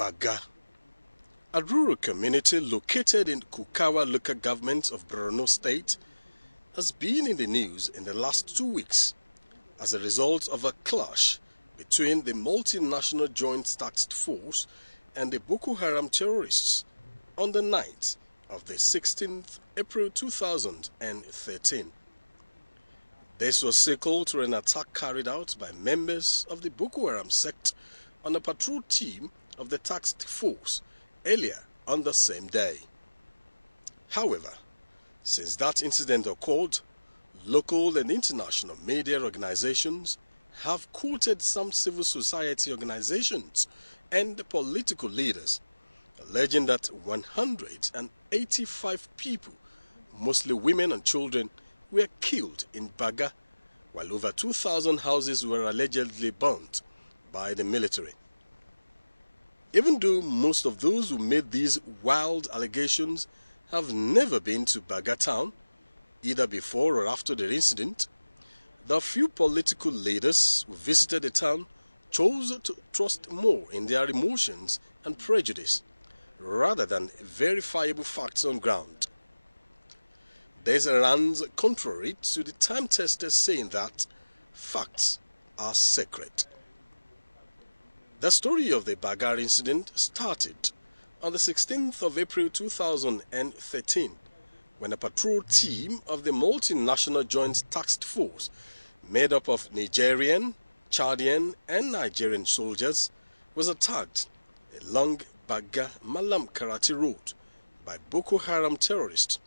Baga, a rural community located in Kukawa local government of Borno State, has been in the news in the last 2 weeks as a result of a clash between the multinational joint task force and the Boko Haram terrorists on the night of the 16th April 2013. This was sequel to an attack carried out by members of the Boko Haram sect on a patrol team of the task force earlier on the same day. However, since that incident occurred, local and international media organizations have quoted some civil society organizations and political leaders, alleging that 185 people, mostly women and children, were killed in Baga, while over 2,000 houses were allegedly burnt by the military. Even though most of those who made these wild allegations have never been to Baga town, either before or after the incident, the few political leaders who visited the town chose to trust more in their emotions and prejudice rather than verifiable facts on ground. This runs contrary to the time-tested saying that facts are sacred. The story of the Baga incident started on the 16th of April 2013 when a patrol team of the multinational joint task force made up of Nigerian, Chadian and Nigerian soldiers was attacked along Baga Malam Karate Road by Boko Haram terrorists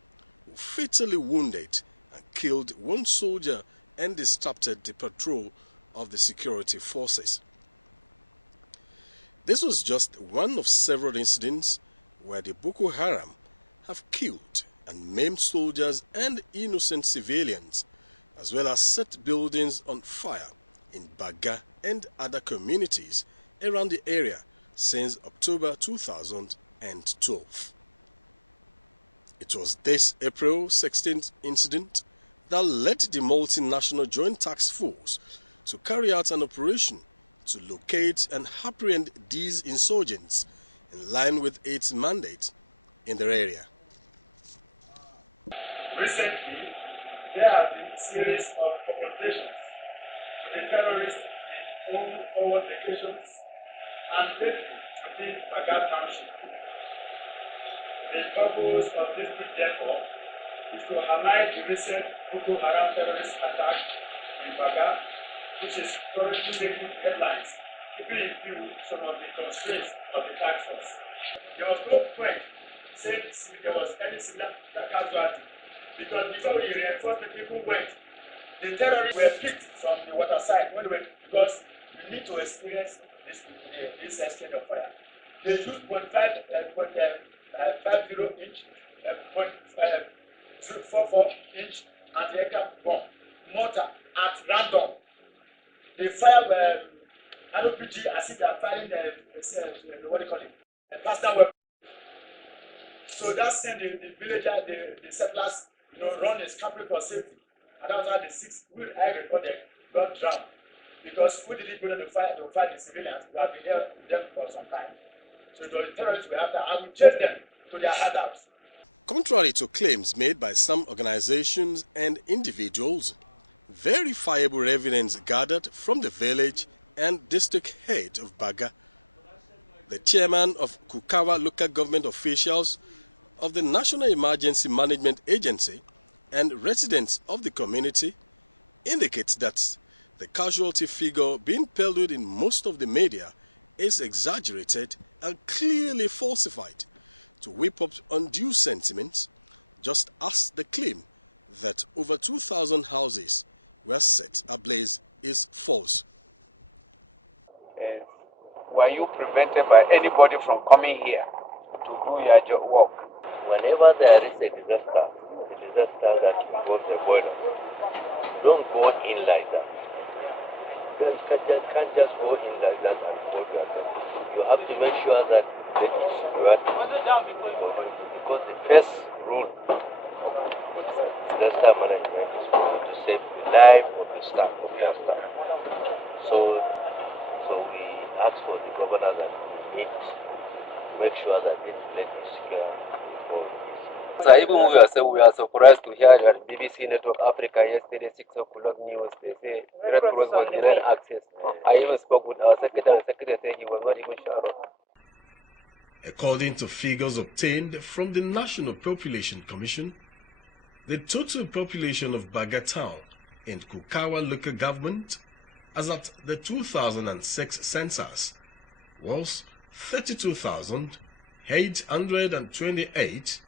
who fatally wounded and killed one soldier and disrupted the patrol of the security forces. This was just one of several incidents where the Boko Haram have killed and maimed soldiers and innocent civilians, as well as set buildings on fire in Baga and other communities around the area since October 2012. It was this April 16th incident that led the multinational joint task force to carry out an operation to locate and apprehend these insurgents in line with its mandate in the area. Recently, there have been a series of confrontations with the terrorists in all forward locations and lately within Baga Township. The purpose of this group, therefore, is to highlight the recent Boko Haram terrorist attack in Baga, which is currently making headlines, keeping in view some of the constraints of the task force. There was no point saying there was any similar casualty, because before we reinforced the people went, the terrorists were picked from the water side because you need to experience this exchange of fire. They used 0.50 inch, 0.44 inch anti-aircraft bomb mortar at random. They fire RPG as if they are firing a plastic weapon. So that sent the villagers, the settlers, run a scamper for safety. And that was how the 6 who I recorded got drowned. Because who didn't go to fight the civilians who have been here with them for some time. So the terrorists were after, I will chase them to their hideouts. Contrary to claims made by some organizations and individuals, verifiable evidence gathered from the village and district head of Baga, the chairman of Kukawa local government officials of the National Emergency Management Agency, and residents of the community indicates that the casualty figure being peddled in most of the media is exaggerated and clearly falsified to whip up undue sentiments, just as the claim that over 2,000 houses were set ablaze is false. Were you prevented by anybody from coming here to do your work? Whenever there is a disaster that involves a boiler, don't go in like that. You can't just go in like that and report yourself. You have to make sure that there is security, because the first rule of disaster management is to save the life of the staff, of your staff. So we ask for the governor that we meet make sure that this place is secure before this. So even we are surprised to hear that BBC Network Africa yesterday 6 o'clock news, they say Red Cross was denied access. I even spoke with our secretary. The secretary said he was not even sure of. According to figures obtained from the National Population Commission, the total population of Baga Town in Kukawa local government as at the 2006 census was 32,828,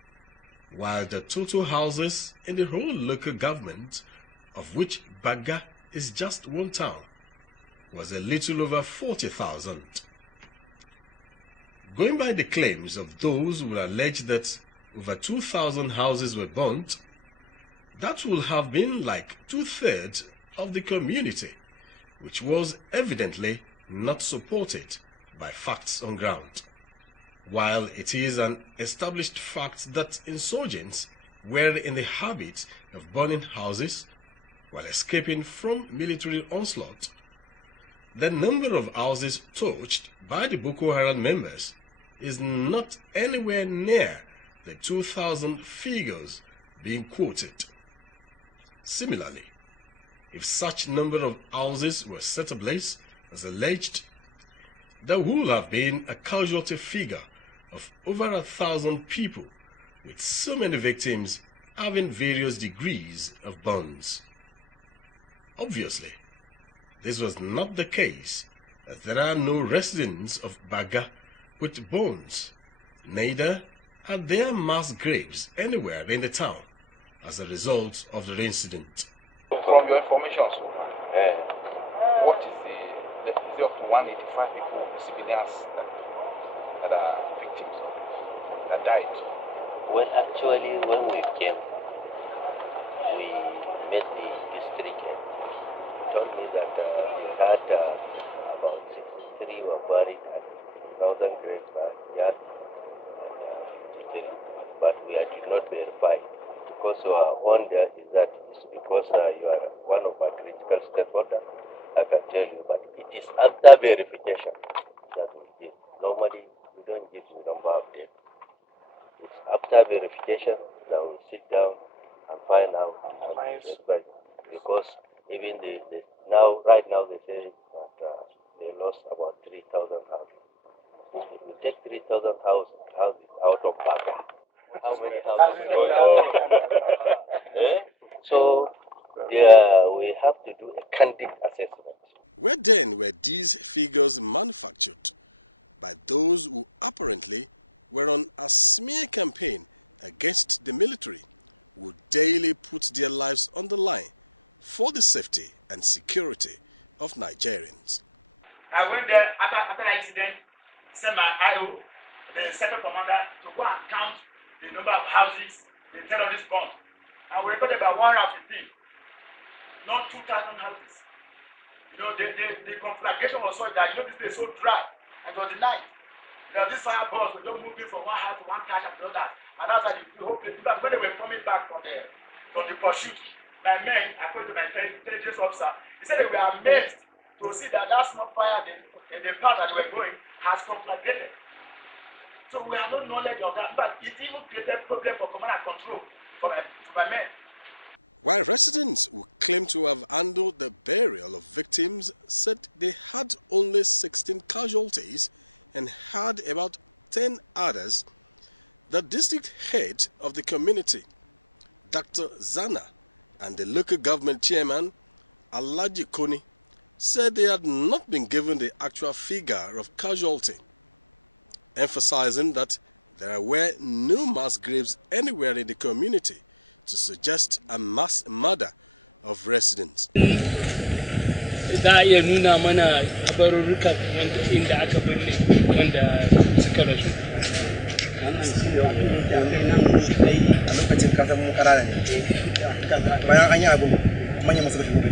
while the total houses in the whole local government, of which Baga is just one town, was a little over 40,000. Going by the claims of those who allege that over 2,000 houses were burnt, that would have been like 2/3 of the community, which was evidently not supported by facts on ground. While it is an established fact that insurgents were in the habit of burning houses while escaping from military onslaught, the number of houses touched by the Boko Haram members is not anywhere near the 2,000 figures being quoted. Similarly, if such number of houses were set ablaze as alleged, there would have been a casualty figure of over 1,000 people, with so many victims having various degrees of burns. Obviously, this was not the case, as there are no residents of Baga with bones, neither are there mass graves anywhere in the town as a result of the incident. From your information, what is the up to 185 people, civilians that are victims, that died? Well, actually, when we came, we met the district and told me that we had about 63 were buried at 1,000 graves yard, but we did not verify. Because our wonder is that it's because you are one of our critical stakeholders, I can tell you, but it is after verification that we give. Normally, we don't give the number of deaths. It's after verification that we sit down and find out because even right now they say that they lost about 3,000 houses. If we take 3,000 houses out of Baga, how many houses? So we have to do a candid assessment. Where then were these figures manufactured? By those who apparently were on a smear campaign against the military, who daily put their lives on the line for the safety and security of Nigerians. I went there after the incident, sent my IO, the second commander, to go and count the number of houses the terrorists bombed. And we recorded about 115, not 2,000 houses. You know, the conflagration was such that, this place is so dry, and it was the night. These fireballs were just moving from one house to one cache after the other. And that's why the whole place, when they were coming back from the pursuit, my men, according to my intelligence officer, he said they were amazed to see that small fire in the path that they were going has conflagrated. So we have no knowledge of that, but it even created problem for command and control for my men. While residents who claim to have handled the burial of victims said they had only 16 casualties and had about 10 others, the district head of the community, Dr. Zana, and the local government chairman, Alaji Koni, said they had not been given the actual figure of casualty, emphasizing that there were no mass graves anywhere in the community to suggest a mass murder of residents. Za a iya nuna mana habarurruka inda aka binne wanda suka rasu. Wannan shi ne nan a lokacin kasan mu karara ne. Bayan an yi abu manyan masu da gobe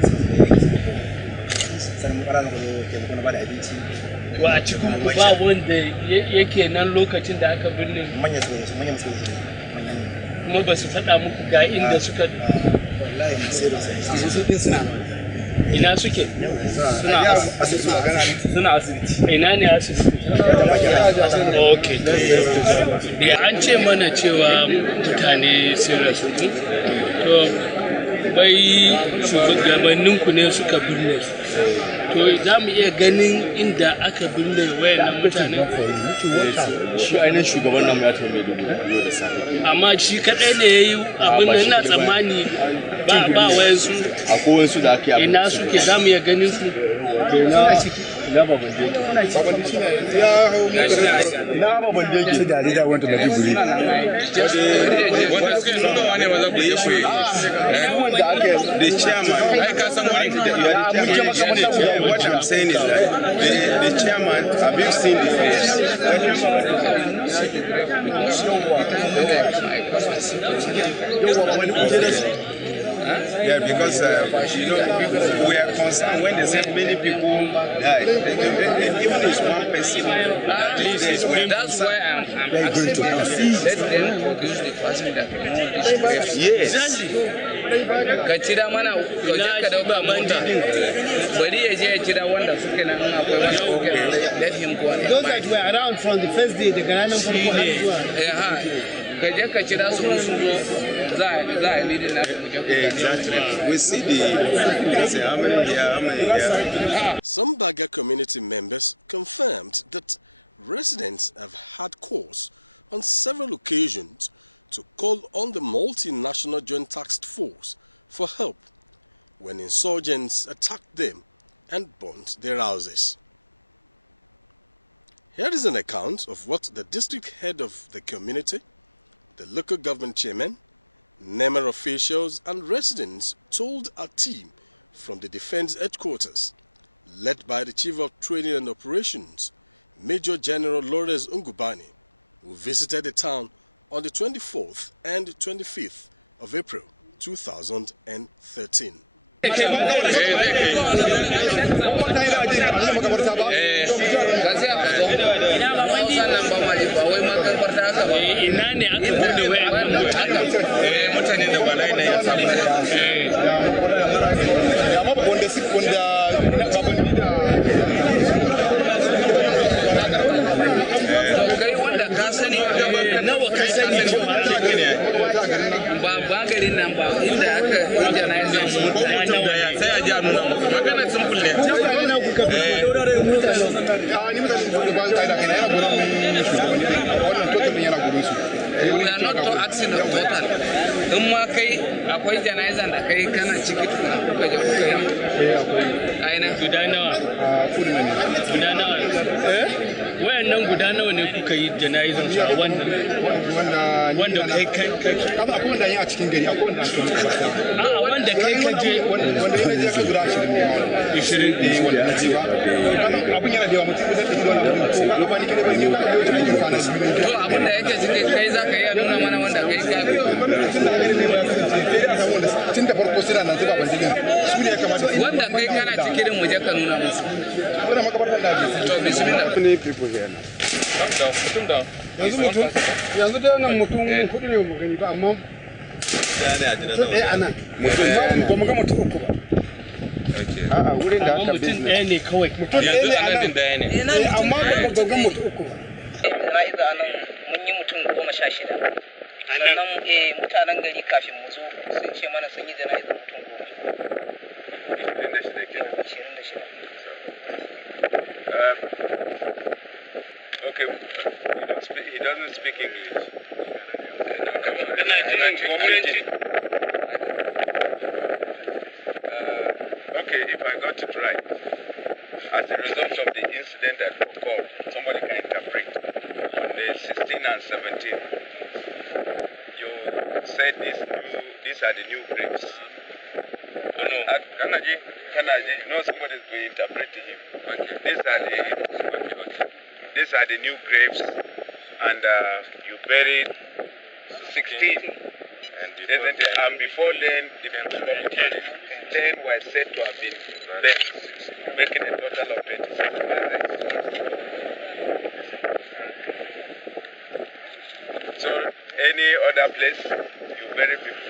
sai mu karara ko ke ba da abinci. To a cikin ku ba wanda yake nan lokacin da aka binne manyan masu kuma ba su faɗa muku ga inda suka wallahi sai da sai suna ina suke? Suna asibiti. Ina ne asibiti? Okay. Ya an ce mana cewa mutane sun rasu. To bai shugabanninku ne suka binne su. To za mu iya ganin inda aka binne wayannan mutane. Shi ainihin shugaban namu ya tambaye da safe. Amma shi kadai ne yayi abin nan, ina tsammani ba wayansu. Akwai wayansu da ake abin. Ina suke za mu iya ganin su. Ina baban deke. Ina baban deke. Su da da wanda na biburi. Wanda suke nuna wane ba za ku yi koyi. Wanda ake the chairman. Ai ka san wani da what I'm saying is that the chairman, have you seen the face? Yeah, because we are concerned when they say many people died. Even if one person, at least it's when that's why I'm asking them, let them produce the person that knows. Yes. Ka cira mana ka je ka dauka mota bari ya je ya cira wanda suke nan akwai wani koken let him go. Those that were around from the first day daga ranar farko har zuwa ka je ka cira su sun zo za a leading na ku je ku. Exactly. We see how many here. Some Baga community members confirmed that residents have had cause on several occasions to call on the multinational Joint Task Force for help when insurgents attacked them and burnt their houses. Here is an account of what the district head of the community, the local government chairman, NEMA officials and residents told a team from the Defense Headquarters, led by the Chief of Training and Operations, Major General Lores Ungubani, who visited the town on the 24th and 25th of April 2013. Ba garin nan ba inda aka jana'izar mutum da ya sai a ji a nuna muku magana simple ne. We are not asking the total. In ma kai akwai jana'izar da kai kana ciki tukuna kuka je kuka yi. Aina guda nawa? Guda nawa? Wayannan guda nawa ne kuka yi jana'izar su a wannan? Wanda kai akwai wanda yin a cikin gari, akwai wanda ake mutu bata. A wanda kai ka je wanda ya je ka guda 20 ne wanda na je ba. Abun yana da yawa mutum da take wani abu ko ba ni kada ba ni ba da yake kwana shi. To abin da yake cikin kai za ka yi nuna mana wanda kai ka tun da farko suna nan zuba ban jigin su ne ya kamata wanda kai kana cikin mu je ka nuna musu. Wannan makabartar da ake. To bismillah. Many people here now. Yanzu da nan mutum hudu ne mu gani ba amma ba mu ga mutum uku ba. A'a wurin da aka mutum ɗaya ne kawai. Mutum ɗaya ne amma ba ga mutum uku ba. Ra'iza nan mun yi mutum 16. Sannan mutanen gari kafin mu zo sun ce mana sun yi jana'izar mutum 26. Okay, he doesn't speak English. Okay, if I got it right, as a result of the incident that occurred, somebody can interpret on the 16 and 17. You said these are the new graves. Kanaji, no, somebody is going to interpret to him. Okay. These are the new graves, and you buried 16. And before then, the 10 were said to have been burnt, making a total of 26. So, any other place you bury people?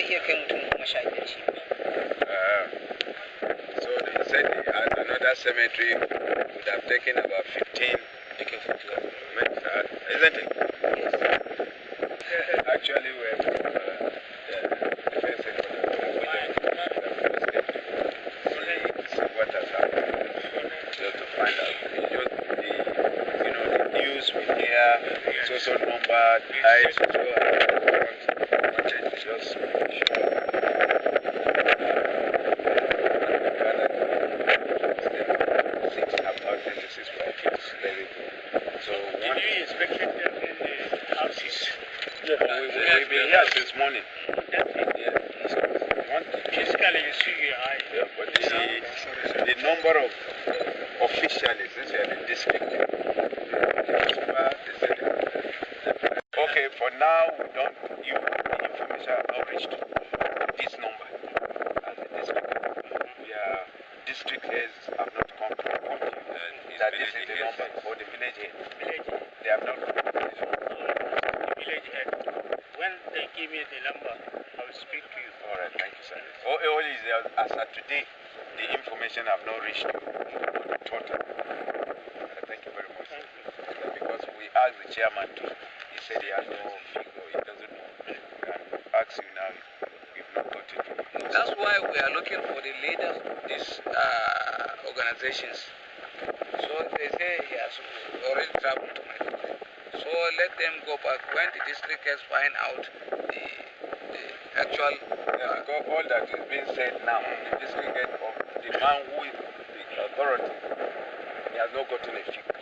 zai iya kai mutum 15 shi ma. So they said another cemetery would have taken about 15. Isn't it? Yes. Actually, we're the defense see what has happened. Just to find out. Just the news we hear, social number, height, so just So did you inspect them in the houses? Yeah, we've been here since morning. Physically, you see, but the number of officials, especially the district, okay, for now, we don't, the information have not reached this number as the district. District heads have not come to report that this is the number for the village head. They have not come to this number. The village head, when they give me the number, I will speak to you. All right, thank you, sir. All is as of today, the information have not reached you total. Thank you very much. Thank you. Because we asked the chairman to, he said he has no figure, he doesn't know. And ask you now, we've not got it. That's why we are looking for the leaders of these organizations. So they say he has already traveled to my country. So let them go back when the district heads find out the actual. Because all that is being said now, the district head of the man who is the authority, he has not gotten a figure.